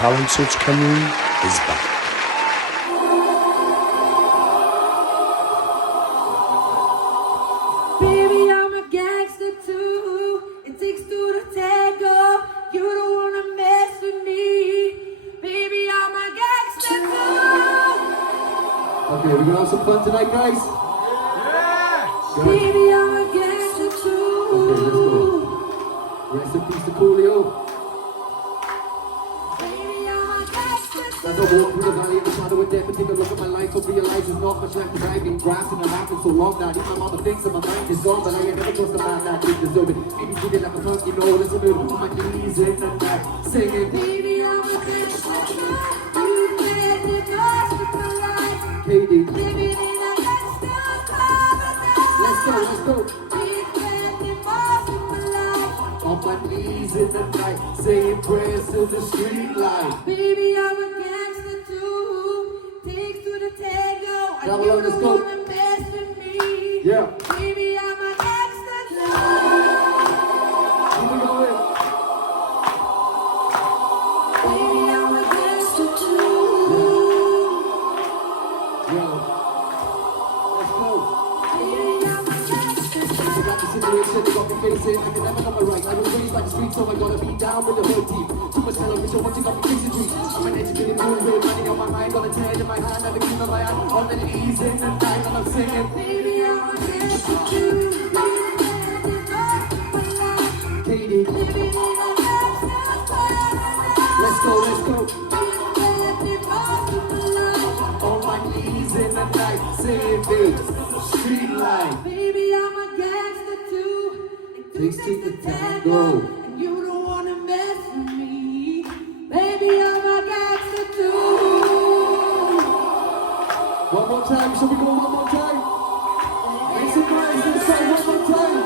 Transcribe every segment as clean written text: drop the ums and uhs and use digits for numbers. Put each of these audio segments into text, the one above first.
Talent Search Cymru is back. Baby, I'm a gangster too. It takes two to tango. You don't wanna mess with me. Baby, I'm a gangster too. Okay, we're gonna have some fun tonight, guys? Yeah! Baby, I'm a gangster too. Okay, let's go. Rest in peace to Coolio. Baby, I'm a gangster As I too. walk through the valley of the shadow of death and take a look at my life, I realize there's not much left, 'cause I've been grasping and laughing so long that even my mother thinks that my mind is gone, but I ain't never trust a man that didn't deserve it. Maybe treated like a punk, you know, listen to my knees in the night, singing. Baby, I'm a gangster too. You can't deny my life. Katie, Living in a gangster paradise. let's go, let's go. You can't deny my life. On my knees in the night, saying prayers to the street light. Baby, I'm a gangster too. Takes to the tango. And Double you on the don't scope. wanna mess with me. Yeah. Baby, I'm a gangster too. Here we go in. Baby, I'm a gangster too. Yo, let's go. Baby, I'm a gangster I too. got the situation, they got me facing, I can never know my right. I was raised by the streets, so I gotta be down with the hood team. Too much television, watching got me chasing dreams. I'm an educated mood with money on my mind, got a tan in my hand, have a cream in my hand, on the knees in the night, and I'm singing. Baby, I'm a gangster too. You can't deny my life. Katie, Living in a gangster paradise. let's go, let's go. You can't deny my life. On my knees in the night, saying this, street light. Baby, I'm a gangster too. It Takes two to tango. and you don't wanna mess with me. Baby, I'm a gangster too. One more time, shall we go one more time? Make some noise inside one more time.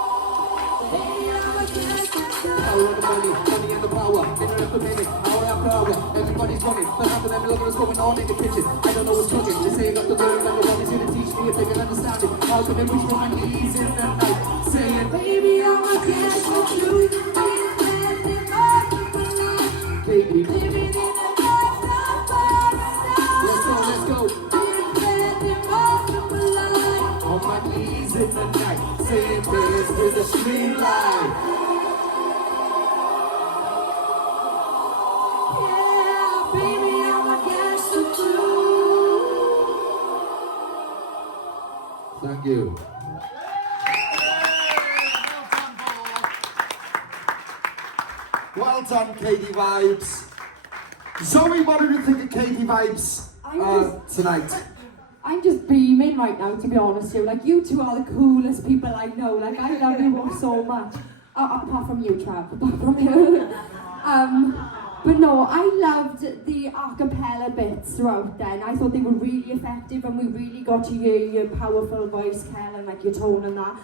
Baby, I'm a gangster too. Power and the money, money and the power. Minute after minute, hour after hour. Everybody's running, but after them, look at what's going on in the kitchen. I don't know what's cooking. They say I got the word, but nobody's here to teach me if they can understand it. How can they reach for my knees in the night, saying, Baby, I'm a gangster too. You can't deny my life. Katie, Living in a gangster paradise. let's go, let's go. You can't deny my life. On my knees in the night, saying prayers to the street light. Yeah, baby, I'm a gangster too. Thank you. Well done, Katie Vibes. Zoe, what did you think of Katie Vibes tonight? I'm just beaming right now, to be honest with you. Like, you two are the coolest people I know. Like, I love you all so much. Apart from you, Trav. Apart from you. But no, I loved the a cappella bits throughout then. I thought they were really effective and we really got to hear your powerful voice, Kel, and like your tone and that.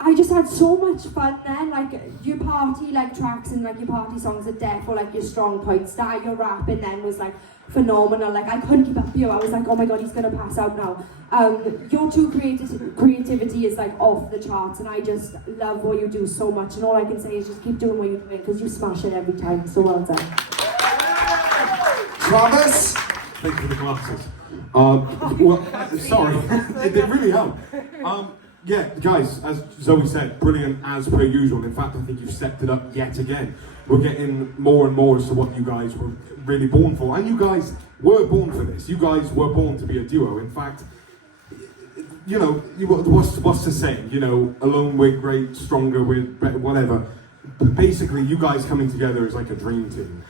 I just had so much fun then, like your party like tracks and like your party songs are definitely like your strong points. That your rapping then was like phenomenal. Like I couldn't keep up with you. I was like, oh my god, he's gonna pass out now. Your two creativity is like off the charts, and I just love what you do so much. And all I can say is just keep doing what you're doing because you smash it every time. So well done. Travis? Thank you for the glasses. Well, sorry, they really help. Yeah, guys, as Zoe said, brilliant as per usual. In fact, I think you've stepped it up yet again. We're getting more and more as to what you guys were really born for. And you guys were born for this. You guys were born to be a duo. In fact, you know, what's the saying? You know, alone we're great, stronger we're better, whatever. But basically, you guys coming together is like a dream team.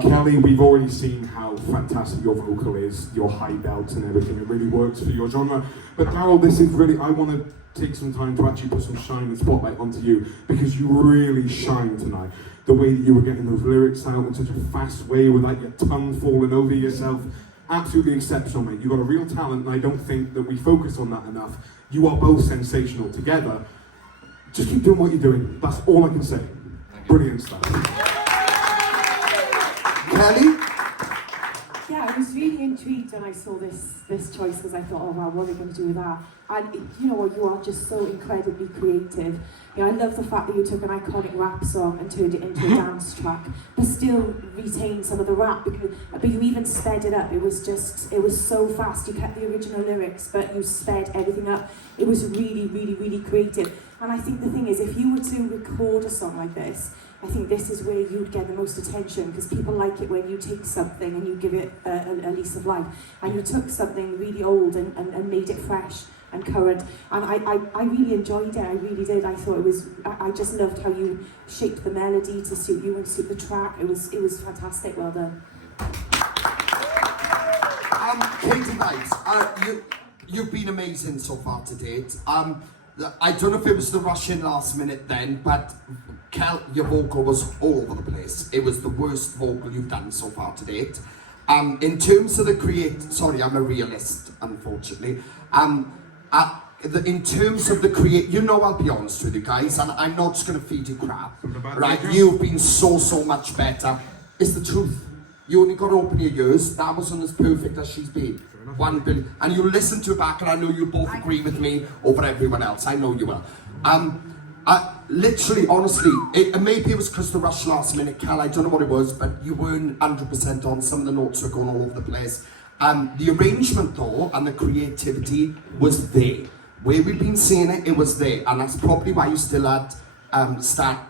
Kelly, we've already seen how fantastic your vocal is, your high belts and everything. It really works for your genre. But Daryl, this is really, I want to take some time to actually put some shine and spotlight onto you because you really shine tonight. The way that you were getting those lyrics out in such a fast way without your tongue falling over yourself. Absolutely exceptional, mate. You've got a real talent, and I don't think that we focus on that enough. You are both sensational together. Just keep doing what you're doing. That's all I can say. Brilliant stuff. Kelly? Yeah, I was really intrigued when I saw this choice because I thought, oh wow, what are they going to do with that? And you know what, you are just so incredibly creative. You know, I love the fact that you took an iconic rap song and turned it into a dance track, but still retained some of the rap. But you even sped it up. It was so fast. You kept the original lyrics, but you sped everything up. It was really, really, really creative. And I think the thing is, if you were to record a song like this, I think this is where you'd get the most attention, because people like it when you take something and you give it a lease of life. And you took something really old and made it fresh and current. And I really enjoyed it, I really did. I thought I just loved how you shaped the melody to suit you and suit the track. It was fantastic, well done. Katie Vibez, you've been amazing so far to date. I don't know if it was the rush in last minute then, but Kel, your vocal was all over the place. It was the worst vocal you've done so far to date. In terms of the sorry, I'm a realist, unfortunately. In terms of the you know, I'll be honest with you guys, and I'm not just going to feed you crap, right? You've been so much better. It's the truth. You only got to open your ears. That wasn't as perfect as she's been. 1 billion. And you'll listen to it back, and I know you'll both agree with me over everyone else. I know you will. Literally, honestly, maybe it was because the rush last minute, Cal, I don't know what it was, but you weren't 100% on. Some of the notes were going all over the place. The arrangement, though, and the creativity was there. Where we've been seeing it, it was there. And that's probably why you still had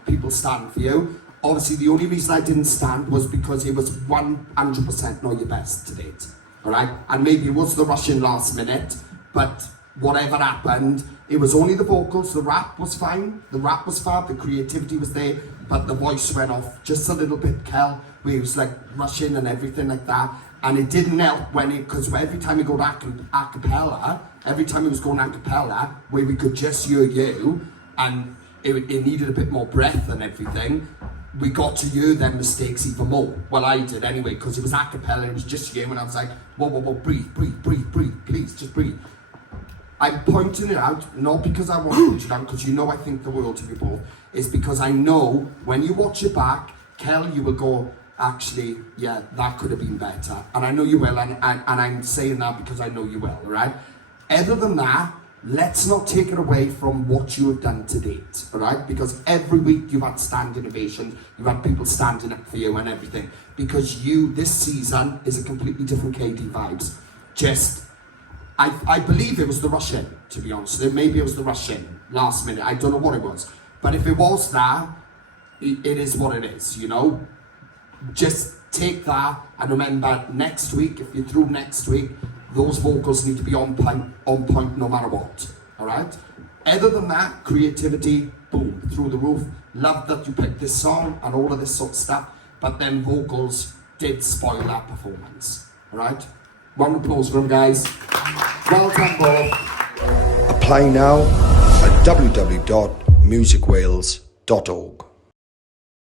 people stand for you. Obviously, the only reason I didn't stand was because it was 100% not your best to date. All right? And maybe it was the rush in last minute, but whatever happened, it was only the vocals. The rap was fine. The rap was fab. The creativity was there, but the voice went off just a little bit, Kel, where he was like rushing and everything like that. And it didn't help because every time he go a cappella, every time he was going a cappella, where we could just hear you, and it needed a bit more breath and everything, we got to hear them mistakes even more. Well, I did anyway, because it was a cappella, it was just you, and I was like, whoa, breathe, please, just breathe. I'm pointing it out, not because I want to put you down, because you know I think the world of you both, is because I know when you watch it back, Kel, you will go, actually, yeah, that could have been better. And I know you will, and I'm saying that because I know you will, all right? Other than that, let's not take it away from what you have done to date, all right? Because every week you've had standing ovations, you've had people standing up for you and everything. Because this season is a completely different KD Vibez. I believe it was the rush in, to be honest. Maybe it was the rush in, last minute. I don't know what it was. But if it was that, it is what it is, you know? Just take that and remember next week, if you're through next week, those vocals need to be on point no matter what, all right? Other than that, creativity, boom, through the roof. Love that you picked this song and all of this sort of stuff, but then vocals did spoil that performance, all right? Round of applause for them, guys. Well done, both. Apply now at www.musicwales.org.